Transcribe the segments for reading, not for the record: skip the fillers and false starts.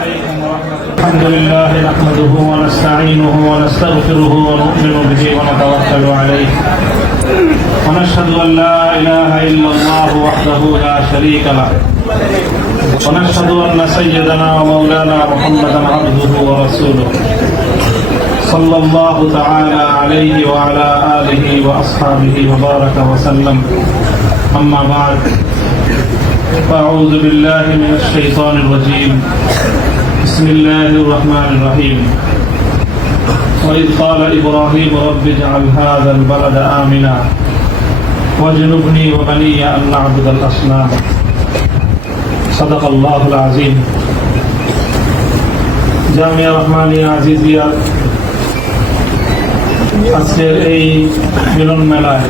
عليكم ورحمة الله. الحمد لله نحمده ونستعينه ونستغفره ونؤمن به ونتوكل عليه ونشهد أن لا إله إلا الله وحده لا شريك له ونشهد أن سيدنا ومولانا محمدا عبده ورسوله صلى الله تعالى عليه وعلى آله وأصحابه وبارك وسلم. أما بعد فأعوذ بالله من الشيطان الرجيم. بسم الله الرحمن الرحيم. وإذ قال إبراهيم رب اجعل هذا البلد آمنا واجنبني وبني أن نعبد الأصنام. صدق الله العظيم. জামিয়া রহমানিয়া আজিজিয়া আজকের এই মিলন মেলায়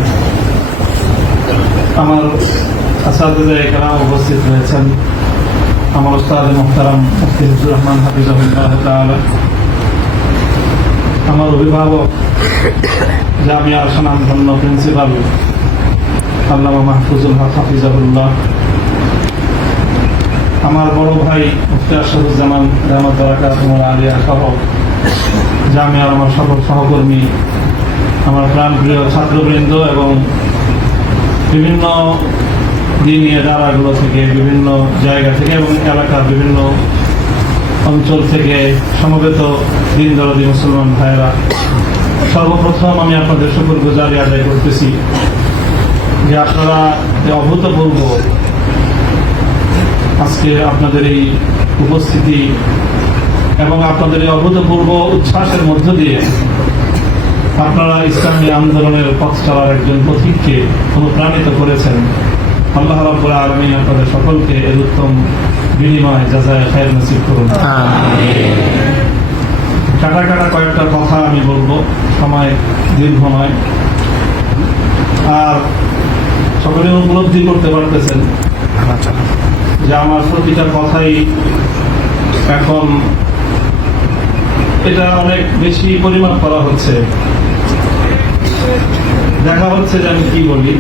আমার আসাদুল্লাহ কেরাম উপস্থিত হয়েছেন। আমার উস্তাদ মুহতারাম মুফতি হিফজুর রহমান হাফিজাহুল্লাহ তাআলা, আমার অভিভাবক জামিয়ার সুনামধন্য প্রিন্সিপাল আল্লামা মাহফুজুল হক হাফিজাহুল্লাহ, আমার বড় ভাই মুফতি আশরাফুজ্জামান রহমত বারাকাতুহুল আলিয়া সহ জামিয়ার আমার সকল সহকর্মী, আমার প্রাণপ্রিয় ছাত্রবৃন্দ এবং বিভিন্ন দিনী এদারাগুলো থেকে, বিভিন্ন জায়গা থেকে এবং এলাকার বিভিন্ন অঞ্চল থেকে সমবেত দিন দরদি মুসলমান ভাইয়েরা, সর্বপ্রথম আমি আপনাদের শুকরগুজারি আদায় করতেছি যে আপনারা অভূতপূর্ব আজকে আপনাদের এই উপস্থিতি এবং আপনাদের এই অভূতপূর্ব উচ্ছ্বাসের মধ্য দিয়ে আপনারা ইসলামী আন্দোলনের পথ চলার একজন পথিককে অনুপ্রাণিত করেছেন। আল্লাহ রাব্বুল আলামিন আপনাদের সকলকে এর উত্তম বিনিময় জাযায়ে খায়র নসিব করুন। কাটা কাটা কয়েকটা কথা আমি বলবো, সময় দীর্ঘ নয়। আর সকলে উপলব্ধি করতে পারতেছেন যে আমার প্রতিটা কথাই এখন এটা অনেক বেশি পরিমাপ করা হচ্ছে, দেখা হচ্ছে যে আমি কি বলি।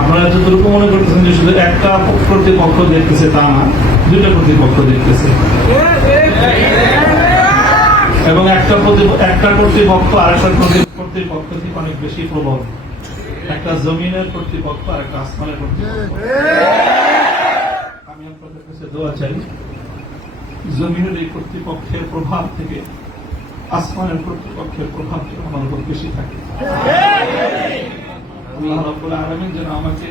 আপনারা যতটুকু মনে করতেছেন যে শুধু একটা কর্তৃপক্ষ দেখতেছে তা না, দুইটা কর্তৃপক্ষ দেখতেছে এবং একটা কর্তৃপক্ষ আর একটা কর্তৃপক্ষ থেকে অনেক বেশি প্রবল। একটা জমিনের কর্তৃপক্ষ আর একটা আসমানের কর্তৃপক্ষ। আমি আপনাদের কাছে দোয়া চাই জমিনের এই কর্তৃপক্ষের প্রভাব থেকে আসমানের কর্তৃপক্ষের প্রভাব আমার উপর বেশি থাকে। আল্লাহ রাব্বুল আলামিন যেন আমাকে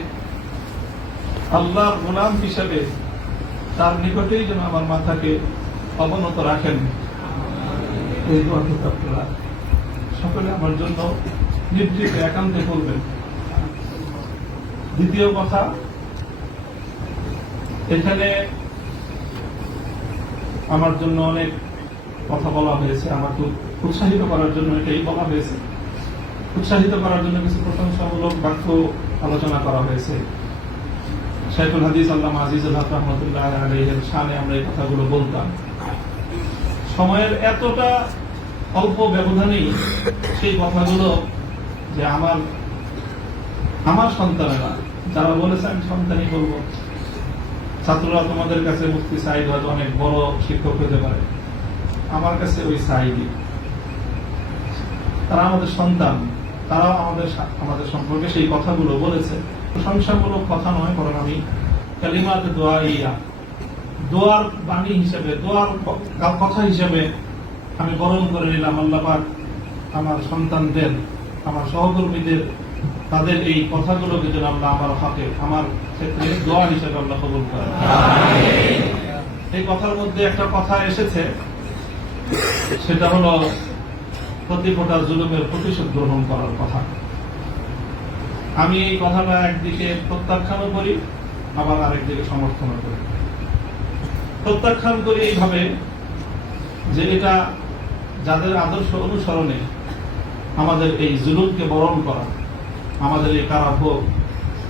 আল্লাহর গোলাম হিসেবে তার নিকটেই যেন আমার মাথাকে অবনত রাখেন। এই দোয়া থেকে আপনারা সকলে আমার জন্য নির্দিষ্ট একান্তে করবেন। দ্বিতীয় কথা, এখানে আমার জন্য অনেক কথা বলা হয়েছে, আমাকে উৎসাহিত করার জন্য এটাই বলা হয়েছে। উৎসাহিত করার জন্য কিছু প্রশংসামূলক বাক্য আলোচনা করা হয়েছে। শাইখুল হাদিস আল্লামা আজিজুল হক রাহমাতুল্লাহ আলাইহির শানে আমরা এই কথাগুলো বলতাম। সময়ের এতটা অল্প ব্যবধানেই সেই কথাগুলো যে আমার সন্তানেরা যারা বলেছে আমি সন্তানই বলবো, ছাত্ররা তোমাদের কাছে মুফতি সাইদ হয়তো অনেক বড় শিক্ষক হতে পারে, আমার কাছে ওই সাইদই। তারা আমাদের সন্তান, তারাও আমাদের সম্পর্কে সেই কথাগুলো বলেছে। প্রশংসামূলক কথা নয়, বরং আমি কালিমাত দোয়াইয়া, দোয়ার বাণী হিসেবে, দোয়ার কথা হিসেবে আমি বরণ করে নিলাম। আল্লাহ পাক আমার সন্তানদের, আমার সহকর্মীদের, তাদের এই কথাগুলোকে যেন আল্লাহ আমার হকে, আমার ক্ষেত্রে দোয়া হিসেবে আল্লাহ কবুল করেন। এই কথার মধ্যে একটা কথা এসেছে, সেটা হলো প্রতিটা জুলুমের প্রতিশোধ গ্রহণ করার কথা। আমি এই কথাটা একদিকে প্রত্যাখ্যানও করি, আবার আরেকদিকে সমর্থনও করি। প্রত্যাখ্যান করি এইভাবে যে এটা যাদের আদর্শ অনুসরণে আমাদের এই জুলুমকে বরণ করা, আমাদের এই কারাভোগ,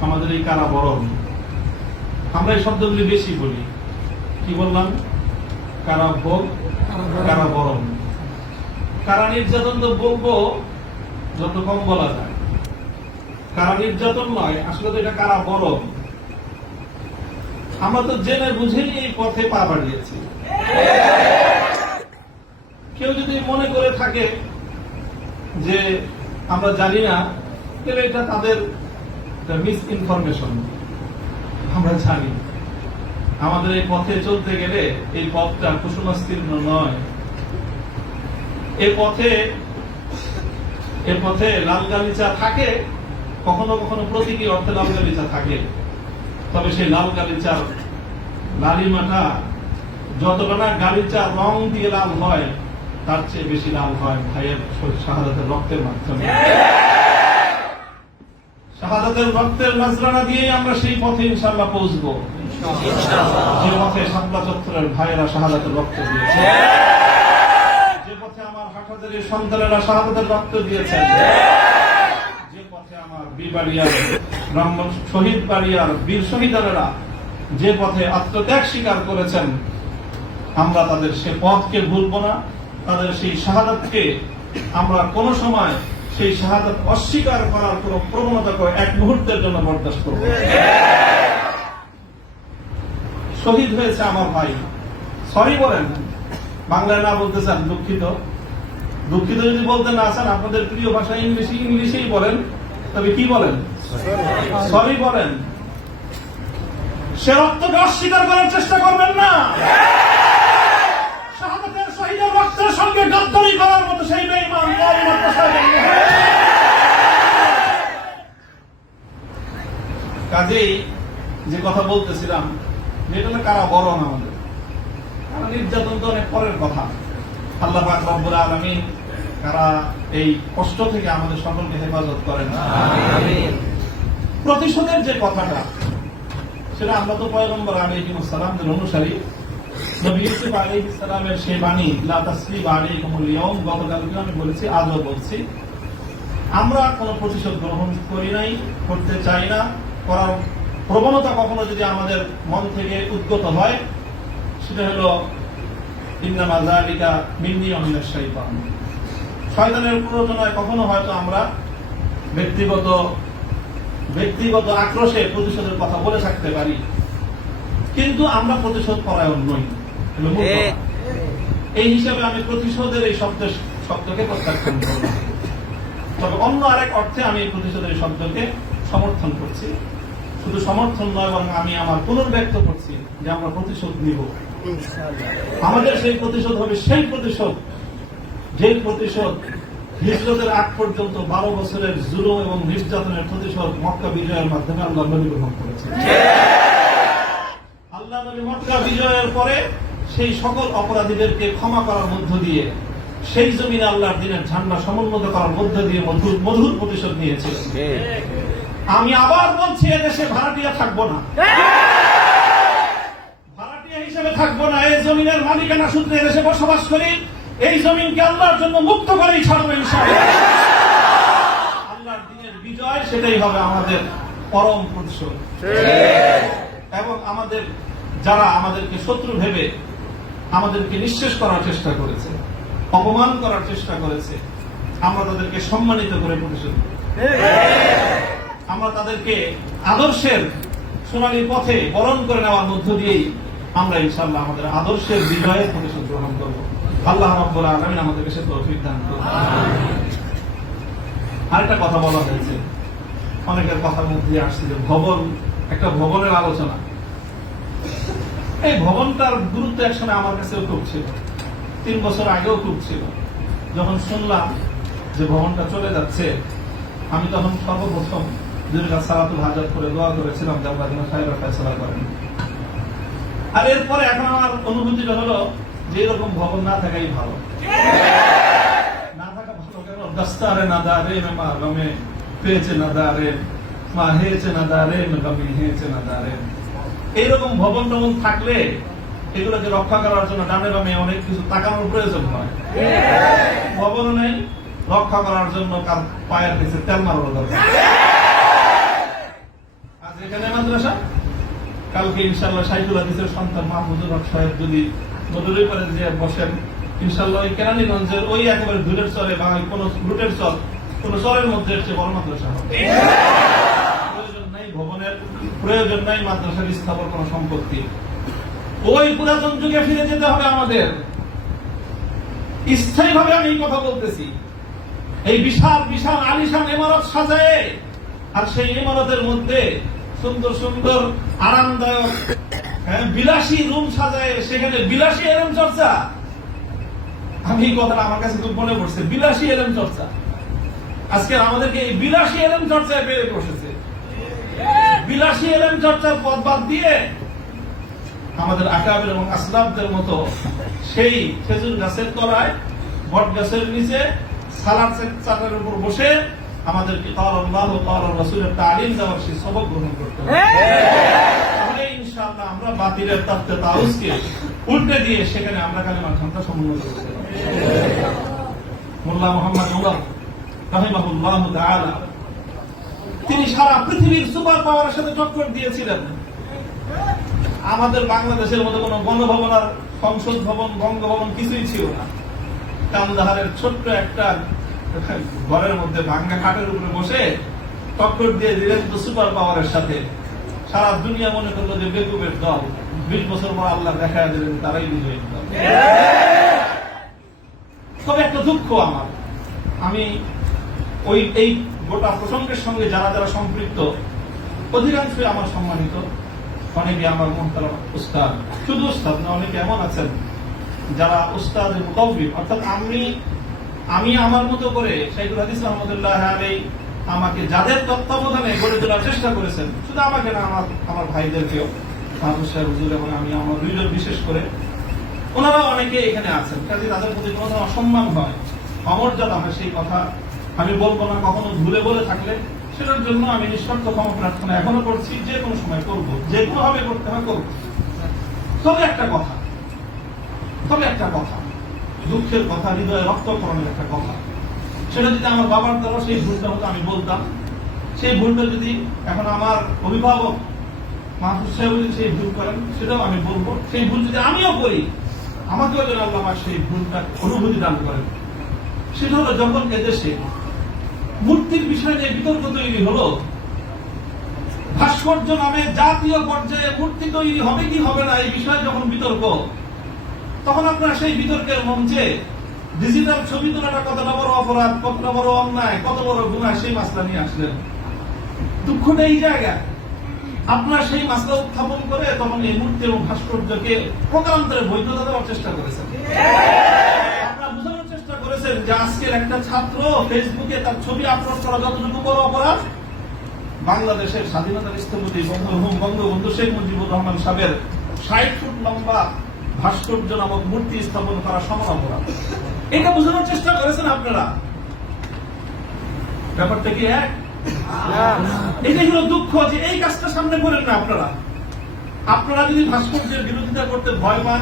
আমাদের এই কারাবরণ, আমরা এই শব্দগুলি বেশি বলি। কি বললাম? কারাভোগ, কারাবরণ। কারা নির্যাতন তো বলবো যত কম বলা যায়, কারা নির্যাতন নয়, আসলে তো এটা কারাবরণ। আমরা তো জেনে বুঝেই এই পথে পা বাড়িয়েছি। কেউ যদি মনে করে থাকে যে আমরা জানি না, তাহলে এটা তাদের মিস ইনফরমেশন। আমরা জানি আমাদের এই পথে চলতে গেলে এই পথটা কুসুমাস্তীর্ণ নয়। এ পথে লাল গালিচা থাকে, কখনো কখনো প্রতীকী অর্থে লাল গালিচা থাকে, তবে সেই লাল গালিচার লালিমাটা যতটা না গালিচা রং দিয়ে লাল হয়, তার চেয়ে বেশি লাল হয় ভাইয়ের শাহাদাতের রক্তের মাধ্যমে। শাহাদাতের রক্তের নজরানা দিয়ে আমরা সেই পথে ইনশাআল্লাহ পৌঁছবো, যে পথে শাপলা চত্বরের ভাইয়েরা শাহাদাতের রক্ত দিয়েছে, যে পথে আমার হাটহাজারীর সন্তানেরা শাহাদাতের রক্ত দিয়েছেন, যে পথে আমার বিবাড়িয়ার শহীদ বাড়িয়ার বীর শহীদারেরা যে পথে আত্মত্যাগ স্বীকার করেছেন, আমরা তাদের সে পথকে ভুলব না। তাদের সেই শাহাদাতকে আমরা কোন সময় সেই শাহাদাত অস্বীকার করার কোন প্রবণতাকে এক মুহূর্তের জন্য বরদাস্ত করব। শহীদ হয়েছে আমার ভাই, সরি বলেন, বাংলায় না বলতে চান দুঃখিত, দুঃখিত যদি বলতে না চান আপনাদের প্রিয় ভাষা ইংলিশেই বলেন, তবে কি বলেন? সরি বলেন। সে রক্তকে অস্বীকার করার চেষ্টা করবেন না। শাহাদাতের শহীদের রক্তের সঙ্গে গাদ্দারি করার মতো সেই বেঈমান কাজেই যে কথা বলতেছিলাম, যেটা কারা বরং আমাদের কারা নির্যাতন তো অনেক পরের কথা। আল্লাহ পাক রব্বুল আলামিন কারা এই কষ্ট থেকে আমাদের সকলকে হেফাজত করেন। প্রতিশোধের যে কথাটা, সেটা আমরা তো পয়গম্বর আলাইহিস সালামের অনুসারী। নবী ইউসুফ আলাইহিস সালামের সেই বাণী, লা তাসরিবা আলাইকুমুল ইয়াউম, গতকালকে আমি বলেছি, আজও বলছি, আমরা কোনো প্রতিশোধ গ্রহণ করি নাই, করতে চাই না। করার প্রবণতা কখনো যদি আমাদের মন থেকে উদ্গত হয়, সেটা হলো ইন্নামা যালিকা মিন্নী ওয়া মিনাশ শাইতান, শয়তানের প্ররোচনায় কখনো হয়তো আমরা ব্যক্তিগত আক্রোশে প্রতিশোধের কথা বলে থাকতে পারি, কিন্তু আমরা প্রতিশোধ পরায়ণ নই। এই হিসাবে আমি প্রতিশোধের এই শব্দকে প্রত্যাখ্যান করব। তবে অন্য আরেক অর্থে আমি এই প্রতিশোধের শব্দকে সমর্থন করছি। শুধু সমর্থন নয়, বরং আমি আমার পুনর্ব্যক্ত করছি যে আমরা প্রতিশোধ নিব। আমাদের সেই প্রতিশোধ হবে সেই প্রতিশোধ, যে প্রতিশোধ হিজরতের আগ পর্যন্ত 12 বছরের জুলুম এবং নির্যাতনের প্রতিশোধ মক্কা বিজয়ের মাধ্যমে আল্লাহ নবী গ্রহণ করেছেন। আল্লাহ নবী মক্কা বিজয়ের পরে সেই সকল অপরাধীদেরকে ক্ষমা করার মধ্য দিয়ে, সেই জমিনে আল্লাহর দিনের ঝান্ডা সমুন্নত করার মধ্য দিয়ে মধুর প্রতিশোধ নিয়েছিলেন। আমি আবার বলছি, এদেশে ভাড়াটিয়া থাকবো না, ভাড়াটিয়া হিসেবে থাকবো না। এই জমিনের মালিকানা সূত্রে এদেশে বসবাস করি। এই জমিনকে আল্লাহর জন্য মুক্ত করেই ছাড়বো ইনশাআল্লাহ। আল্লাহর দিনের বিজয়, সেটাই হবে আমাদের পরম প্রতিশোধ। এবং আমাদের যারা আমাদেরকে শত্রু ভেবে আমাদেরকে নিঃশেষ করার চেষ্টা করেছে, অপমান করার চেষ্টা করেছে, আমরা তাদেরকে সম্মানিত করে প্রতিশোধ, আমরা তাদেরকে আদর্শের সোনালী পথে বরণ করে নেওয়ার মধ্য দিয়েই আমরা ইনশাআল্লাহ আমাদের আদর্শের বিজয়ের প্রতিশোধ গ্রহণ করব। আল্লাহ রাব্বুল আলামিন আমাদেরকে সে তৌফিক দান করুন। আরেকটা কথা বলা হয়েছে, অনেকের কথার মধ্যে আসছে যে ভবন, একটা ভবনের আলোচনা। এই ভবনটার গুরুত্ব একসময় আমার কাছেও খুব ছিল, 3 বছর আগেও খুব ছিল। যখন শুনলাম যে ভবনটা চলে যাচ্ছে, আমি তখন সর্বপ্রথম দুর্গা সালাতুল হাজাত করে দোয়া করেছিলাম যে আল্লাহ যেন খায়রা ফয়সালা করেন। আর এরপরে এখন আমার অনুভূতিটা হলো যে এরকম ভবন না থাকাই ভালো, না থাকা ভালো। কেন? দস্তারে না দারে মা গমে পেয়েছে না দারে, মা হেয়েছে না দারে গমে হেয়েছে না দারে। এইরকম ভবন টবন থাকলে এগুলোকে রক্ষা করার জন্য ডানে বামে অনেক কিছু তাকানোর প্রয়োজন হয়। ভবনও নেই, রক্ষা করার জন্য কার পায়ের নিচে তেল মারানো দরকার। আজ এখানে মাদ্রাসা, কালকে ইনশাআল্লাহ শাইখুল হাদিসের সন্তান মাহমুদুর হক সাহেব যদি নদুরি করে যে বসেন, ইনশাআল্লাহ ওই কেরানীগঞ্জের ওই একেবারে ধুলের চরে বা কোন রুটের চর, কোন চরের মধ্যে এসে বড় মাদ্রাসা হবে। প্রয়োজন নাই ভবনের প্রয়োজন নাই, মাদ্রাসার স্থাপন কোন সম্পত্তি। ওই পুরাতন যুগে ফিরে যেতে হবে আমাদের। স্থায়ীভাবে আমি এই কথা বলতেছি। এই বিশাল বিশাল আলিশান ইমারত সাজায়, আর সেই ইমারতের মধ্যে সুন্দর সুন্দর আরামদায়ক বিলাসী রুম সাজায়, সেখানে বিলাসী এলেম চর্চা। আমি এই কথাটা আমার কাছে খুব মনে পড়ছে, বিলাসী এলেম চর্চা। আজকে আমাদেরকে এই বিলাসী এলেম চর্চায় পেরে বসেছে। বিলাসী এলেম চর্চার পথ বাদ দিয়ে আমাদের আকাবের এবং আসলাফদের মতো সেই খেজুর গাছের তলায়, বট গাছের নিচে সালাদ চাটার উপর বসে আমাদেরকে ক্বাল আল্লাহু ক্বাল রাসূলের তালিম দেওয়ার সেই সবক গ্রহণ করতে হবে। তাহলে ইনশাআল্লাহ আমরা বাতিলের তাফতে তাউসকে উল্টে দিয়ে সেখানে আমরা কালেমার ঘণ্টা সমুন্নত করতে পারব। মোল্লা মুহাম্মদ উমর রাহিমাহুল্লাহ তাআলা তিনি সারা পৃথিবীর সুপার পাওয়ারের সাথে টক্কর দিয়েছিলেন। আমাদের বাংলাদেশের মতো কোন গণভবন আর সংসদ ভবন, বঙ্গভবন কিছুই ছিল না। কান্দাহারের ছোট্ট একটা ঘরের মধ্যে ভাঙ্গা খাটের উপরে বসে টক্কর দিয়ে দিলেন তো সুপার পাওয়ারের সাথে। সারা দুনিয়া মনে করলো যে বেকুবের দল। 20 বছর পর আল্লাহ দেখা দিলেন তারাই বিজয়ী দল। তবে একটা দুঃখ আমার, আমি ওই এই গোটা প্রসঙ্গের সঙ্গে যারা যারা সম্পৃক্ত অধিকাংশই আমার সম্মানিত, অনেকে আমার মুহতারাম উস্তাদ, শুধু উস্তাদ না, অনেকে এমন আছেন যারা উস্তাদ মুতাওবিব, অর্থাৎ আমি আমার মতো করে শাইখুল হাদিস রাহমাতুল্লাহ আলাইহি আমাকে যাদের তত্ত্বাবধানে গড়ে তোলার চেষ্টা করেছেন, শুধু আমাকে না, আমার ভাইদেরকেও, মাহমুদ সাহেব হুজুর এবং আমি, আমার দুইজন বিশেষ করে, ওনারা অনেকে এখানে আছেন। কাজে তাদের প্রতি কোনো অসম্মান হয়, অমর্যাদা হয়, সেই কথা আমি বলবো না। কখনো ভুলে বলে থাকলে সেটার জন্য আমি নিঃশর্ত ক্ষমা প্রার্থনা এখনো করছি, যে কোনো সময় করবো, যে কোনো ভাবে করতে হয় করবো। তবে একটা কথা, দুঃখের কথা, হৃদয়ে রক্তক্ষরণের একটা কথা, সেটা যদি আমার বাবার দ্বারা সেই ভুলটা হতো আমি বলতাম। সেই ভুলটা যদি এখন আমার অভিভাবক মাহফুজ সাহেব যদি সেই ভুল করেন সেটাও আমি বলবো। সেই ভুল যদি আমিও করি, আমাকেও যেন আল্লাহ আমার সেই ভুলটা অনুভূতি দান করেন। সেটা হলো যখন এদেশে মূর্তির বিষয় নিয়ে বিতর্ক তৈরি হলো, ভাস্কর্য নামে জাতীয় পর্যায়ে মূর্তি তৈরি হবে কি হবে না এই বিষয়ে যখন বিতর্ক, তখন আপনারা সেই বিতর্কের মঞ্চে ডিজিটাল ছবি তোলাটা কতটা বড় অপরাধ, কতটা বড় অন্যায়, কত বড় গুনাহ, সেই মাসলা নিয়ে আসলেন। দুঃখটা এই জায়গায়, আপনারা সেই মাসলা উত্থাপন করে তখন এই মূর্তি এবং ভাস্কর্যকে প্রকারান্তরে বৈধতা দেওয়ার চেষ্টা করেছেন। আপনারা বোঝানোর চেষ্টা করেছেন যে আজকের একটা ছাত্র ফেসবুকে তার ছবি আপলোড করা যতটুকু বড় অপরাধ, বাংলাদেশের স্বাধীনতার স্থপতি বঙ্গবন্ধু শেখ মুজিবুর রহমান সাহেবের 60 ফুট লম্বা ভাস্কর্য নামক মূর্তি স্থাপন করা সমান অপরাধ। এটা বোঝানোর চেষ্টা করেছেন আপনারা। ব্যাপারটা কি এক? এটাই হলো দুঃখ যে এই কাজটা সামনে করেন না আপনারা। আপনারা যদি ভাস্কর্যের বিরোধিতা করতে ভয় পান,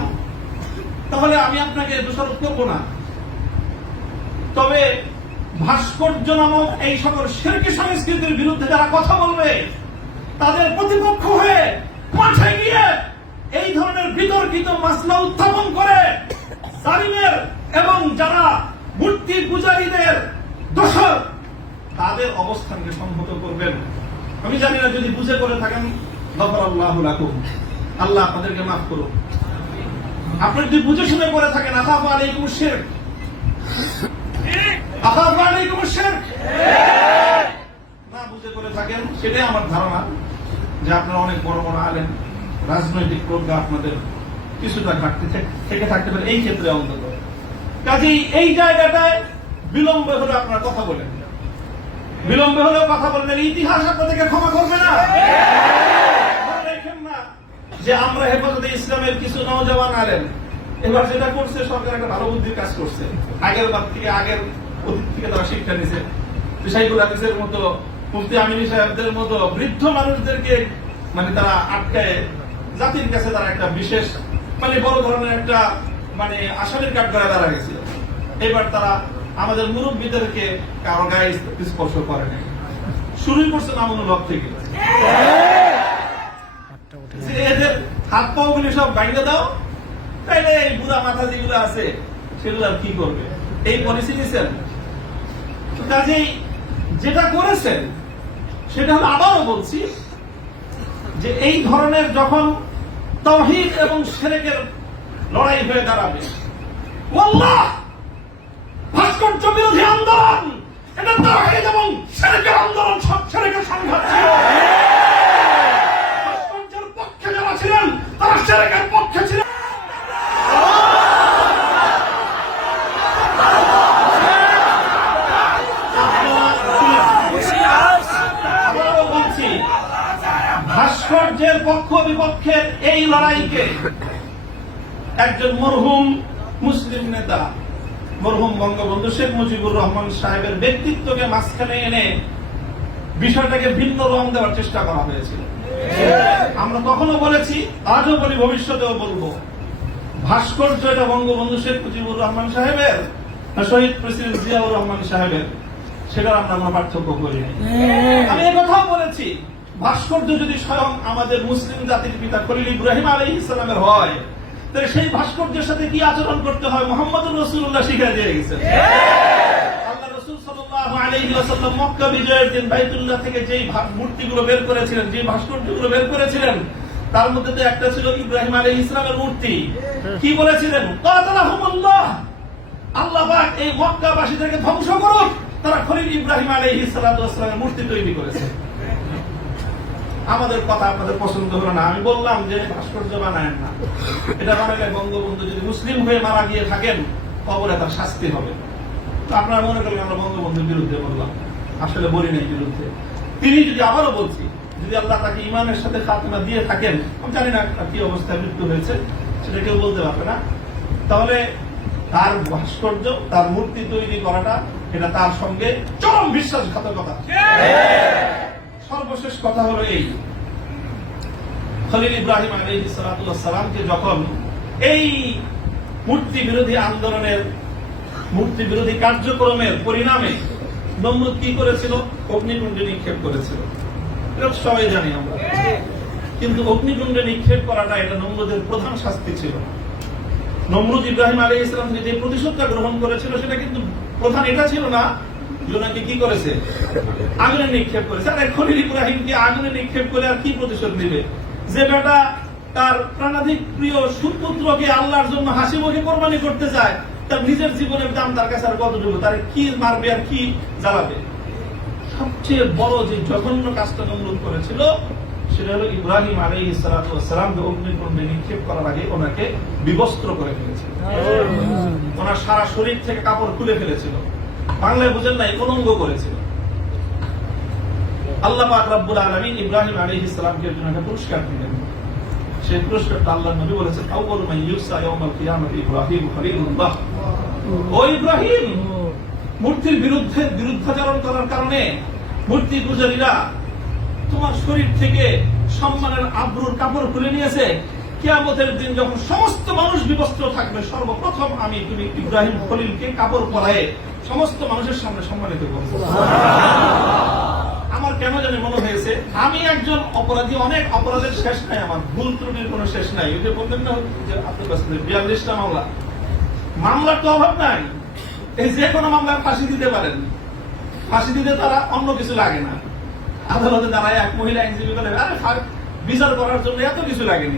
তাহলে আমি আপনাকে দোষারোপ করবো না। তবে ভাস্কর্য নামক এই সকল শিরকি সংস্কৃতির বিরুদ্ধে যারা কথা বলবে, তাদের প্রতিপক্ষ হয়ে মাঠে গিয়ে এই ধরনের বিতর্কিত মাসলা উত্থাপন করে জালিমের এবং যারা মূর্তি পূজারীদের দোষর, তাদের অবস্থানকে সংহত করবেন। আমি জানি না, যদি বুঝে করে থাকেন, গফারাল্লাহু লাকুম, আল্লাহ আপনাদেরকে মাফ করুন। আপনি যদি বুঝে শুনে করে থাকেন, আখাফু আলাইকুমুশ শিরক, আখাফু আলাইকুমুশ শিরক, না বুঝে করে থাকেন, সেটাই আমার ধারণা যে আপনারা অনেক বড় বড় আলেম, রাজনৈতিক প্রজ্ঞা আপনাদের কিছুটা ঘাটতি থেকে থাকতে পারে এই ক্ষেত্রে অন্তত। কাজেই এই জায়গাটায় বিলম্ব হলে আপনারা কথা বলেন, বিলম্ব হলেও কথা বললেন, ইতিহাস আপনাদেরকে ক্ষমা করবে না। দেখেন না যে আমরা হেফাজতে ইসলামের কিছু নওজওয়ান আলেম এবার যেটা করছে, সরকার একটা ভালো বুদ্ধির কাজ করছে। আগের বার থেকে, আগের অতীত থেকে তারা শিক্ষা নিছে। শাইখুল হাদিসের মতো, মুফতি আমিনী সাহেবদের মতো বৃদ্ধ মানুষদেরকে তারা আটকায় জাতির কাছে তারা একটা বিশেষ বড় ধরনের একটা আসামির কাঠ করে দাঁড়া গেছিল। এবার তারা আমাদের মুরব্বীদেরকে কারো গায়ে স্পর্শ করে নাই, শুরুই করছে নামুনুল থেকে। এদের হাত পাও গুলি সব ভাঙে দাও, তাইলে এই বুড়া মাথা যেগুলো আছে সেগুলো আর কি করবে, এই পলিসি নিয়েছেন। কাজেই যেটা করেছেন সেটা হলো, আবারও বলছি, যে এই ধরনের যখন তাওহীদ এবং শিরকের লড়াই হয়ে দাঁড়াবে, আল্লাহ ভাস্কর্য বিরোধী আন্দোলন এটা তাওহীদ এবং শিরকের আন্দোলন, শিরকের সংঘাত ছিল। ভাস্কর্যের পক্ষে যারা ছিলেন তারা শিরকের পক্ষে ছিলেন। ভাস্কর্যের পক্ষ বিপক্ষের এই লড়াইকে একজন মরহুম মুসলিম নেতা, মরহুম বঙ্গবন্ধু শেখ মুজিবুর রহমান সাহেবের ব্যক্তিত্বকে মাঝখানে এনে বিষয়টাকে ভিন্ন রং দেওয়ার চেষ্টা করা হয়েছিল। আমরা তখনও বলেছি, আজও বলি, ভবিষ্যতেও বলবো, ভাস্কর্য এটা বঙ্গবন্ধু শেখ মুজিবুর রহমান সাহেবের, শহীদ প্রেসিডেন্ট জিয়াউর রহমান সাহেবের, সেটা আমরা কোনো পার্থক্য করি নাই। আমি একথাও বলেছি, ভাস্কর্য যদি স্বয়ং আমাদের মুসলিম জাতির পিতা খলিল ইব্রাহিম আলাইহিস সালামের হয়, তাহলে সেই ভাস্কর্যের সাথে কি আচরণ করতে হয় মুহাম্মদুর রাসূলুল্লাহ শিখিয়ে দিয়ে গেছেন। আল্লাহ রাসূল সাল্লাল্লাহু আলাইহি ওয়াসাল্লাম মক্কা বিজয়ের দিন বাইতুল্লাহ থেকে যেই মূর্তিগুলো বের করেছিলেন, যে ভাস্কর্যগুলো বের করেছিলেন, তার মধ্যে তো একটা ছিল ইব্রাহিম আলাইহিস সালামের মূর্তি। কি বলেছিলেন? কাতালাহুমুল্লাহ, আল্লাহ পাক এই মক্কাবাসীদেরকে ধ্বংস করুন, তারা খলিল ইব্রাহিম আলাইহিস সালামের মূর্তি তৈরি করেছে। আমাদের কথা আপনাদের পছন্দ হলো না, আমি বললাম যে ভাস্কর্য বানায়েন না, এটা বানালে বঙ্গবন্ধু যদি মুসলিম হয়ে মারা গিয়ে থাকেন কবরে তার শাস্তি হবে। তো আপনারা মনে করলেন আমরা বঙ্গবন্ধুর বিরুদ্ধে বললাম, আসলে বলি নাই বিরুদ্ধে। তিনি যদি, আবারও বলছি, যদি আল্লাহ তাকে ইমানের সাথে খাতমা দিয়ে থাকেন, আমি জানি না কি অবস্থায় মৃত্যু হয়েছে, সেটা কেউ বলতে পারবে না, তাহলে তার ভাস্কর্য, তার মূর্তি তৈরি করাটা এটা তার সঙ্গে চরম বিশ্বাসঘাতকতা। সর্বশেষ কথা হলো এই, খলিল ইব্রাহিম আলাইহিস সালামকে যখন এই মূর্তি বিরোধী আন্দোলনের, মূর্তি বিরোধী কার্যক্রমের পরিণামে নমরুদ কি করেছিল? অগ্নিকুণ্ডে নিক্ষেপ করেছিল। এটা সবাই জানি আমরা। কিন্তু অগ্নিকুণ্ডে নিক্ষেপ করাটা এটা নমরুদের প্রধান শাস্তি ছিল। নমরুদ ইব্রাহিম আলাইহিস সালাম যে প্রতিশোধটা গ্রহণ করেছিল সেটা কিন্তু প্রধান এটা ছিল না, ওনাকে কি করেছে? আগুনে নিক্ষেপ করেছে। আর খলিল ইব্রাহিমকে আগুনে নিক্ষেপ করে আর কি প্রতিশোধ নেবে? যে বেটা তার প্রাণাধিক প্রিয় সুপুত্রকে আল্লাহর জন্য হাসি মুখে কোরবানি করতে চায়, তার নিজের জীবনের দাম তার কাছে আর কতটুকু, তার কি মারবে আর কি জ্বালাবে? সবচেয়ে বড় যে জঘন্য কাজটা নমরুদ করেছিল সেটা হলো ইব্রাহিম আলাইহিস সালামকে অগ্নিকুণ্ডে নিক্ষেপ করার আগে ওনাকে বিবস্ত্র করে ফেলেছিল। ওনার সারা শরীর থেকে কাপড় খুলে ফেলেছিল, বাংলায় বুঝেন নাই, উলঙ্গ করেছিল। আল্লাহ পাক রব্বুল আলামিন ইব্রাহিম আলাইহিস সালামকে একটা পুরস্কার দিলেন। সেই পুরস্কারটা আল্লাহর নবী বলেছেন, আউয়ালু মান ইউসা ইয়াউমাল কিয়ামাতি ইব্রাহিম খলিলুল্লাহ। ও ইব্রাহিম, মূর্তির বিরুদ্ধাচরণ করার কারণে মূর্তি পূজারীরা তোমার শরীর থেকে সম্মানের আবরুর কাপড় খুলে নিয়েছে। কিয়ামতের দিন যখন সমস্ত মানুষ বিবস্ত্র থাকবে, সর্বপ্রথম আমি তুমি ইব্রাহিম খলিলকে কাপড় পরায়ে সমস্ত মানুষের সামনে সম্মানিত করব। আমার কেন জানি মনে হয়েছে আমি একজন অপরাধী, অনেক অপরাধের শেষ নাই, আমার ভুল ত্রুটির কোনো শেষ নাই। ওই যে বলতেন না যে আব্দুল বাসির 42টা মামলা, মামলার তো অভাব নাই। এই যে কোনো মামলায় ফাঁসি দিতে পারেন, ফাঁসি দিতে তারা অন্য কিছু লাগে না। আদালতে দাঁড়ায় এক মহিলা আইনজীবী বলে, আরে বিচার করার জন্য এত কিছু লাগেনি,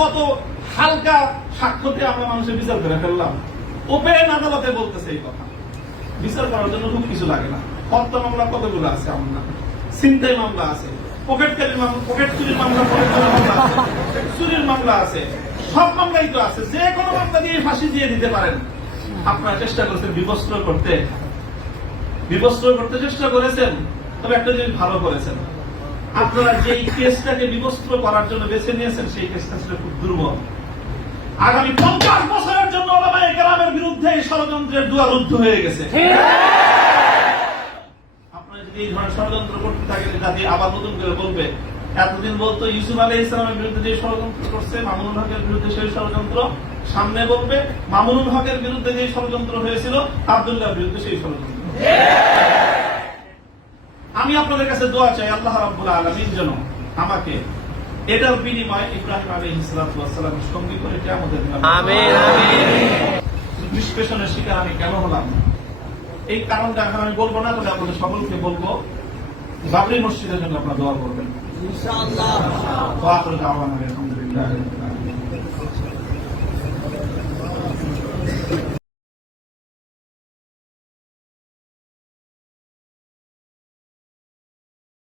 কত হালকা সাক্ষ্যতে আমরা মানুষের বিচার করে ফেললাম। ওপেন আদালতে বলতেছে এই কথা, বিচার করার জন্য খুব কিছু লাগে না। হত্যা মামলা কতগুলো আছে আমরা, ছিনতাই মামলা আছে, পকেট চুরির মামলা, চুরির মামলা আছে, সব মামলাই তো আছে। যে কোনো মামলা দিয়ে ফাঁসি দিয়ে দিতে পারেন। আপনারা চেষ্টা করেছেন বিবস্ত্র করতে চেষ্টা করেছেন, তবে একটা জিনিস ভালো করেছেন, আপনারা যেই কেসটাকে বিবস্ত্র করার জন্য বেছে নিয়েছেন সেই কেসটা ছিল খুব দুর্বল। আগামী 50 বছরের জন্য ওলামায়ে কেরামের বিরুদ্ধে এই ষড়যন্ত্রের দুয়ার রুদ্ধ হয়ে গেছে। আপনারা যদি এই ধরনের ষড়যন্ত্র করতে থাকেন, জাতি আবার নতুন করে বলবে। এতদিন বলতো ইউসুফ আলাইহিস সালামের বিরুদ্ধে যে ষড়যন্ত্র করছে, মামুনুল হকের বিরুদ্ধে সেই ষড়যন্ত্র, সামনে বলবে মামুনুল হকের বিরুদ্ধে যে ষড়যন্ত্র হয়েছিল, আব্দুল্লাহর বিরুদ্ধে সেই ষড়যন্ত্র। আমি আপনাদের কাছে দোয়া চাই, আল্লাহ রাব্বুল আলামিন যেন আমাকে এটার বিনিময়ে ইব্রাহিম আলাইহিস সালামের সঙ্গী করে কিয়ামতের দিন। আমিন আমিন। নিষ্পেষণের শিকার আমি কেন হলাম এই কারণটা এখন আমি বলবো না, তবে আপনাদের সকলকে বলবো বাবরি মসজিদের জন্য আপনারা দোয়া করবেন। ইনশাআল্লাহ। ওয়া আখিরু দাওয়ানা আলহামদুলিল্লাহি রাব্বিল আলামিন।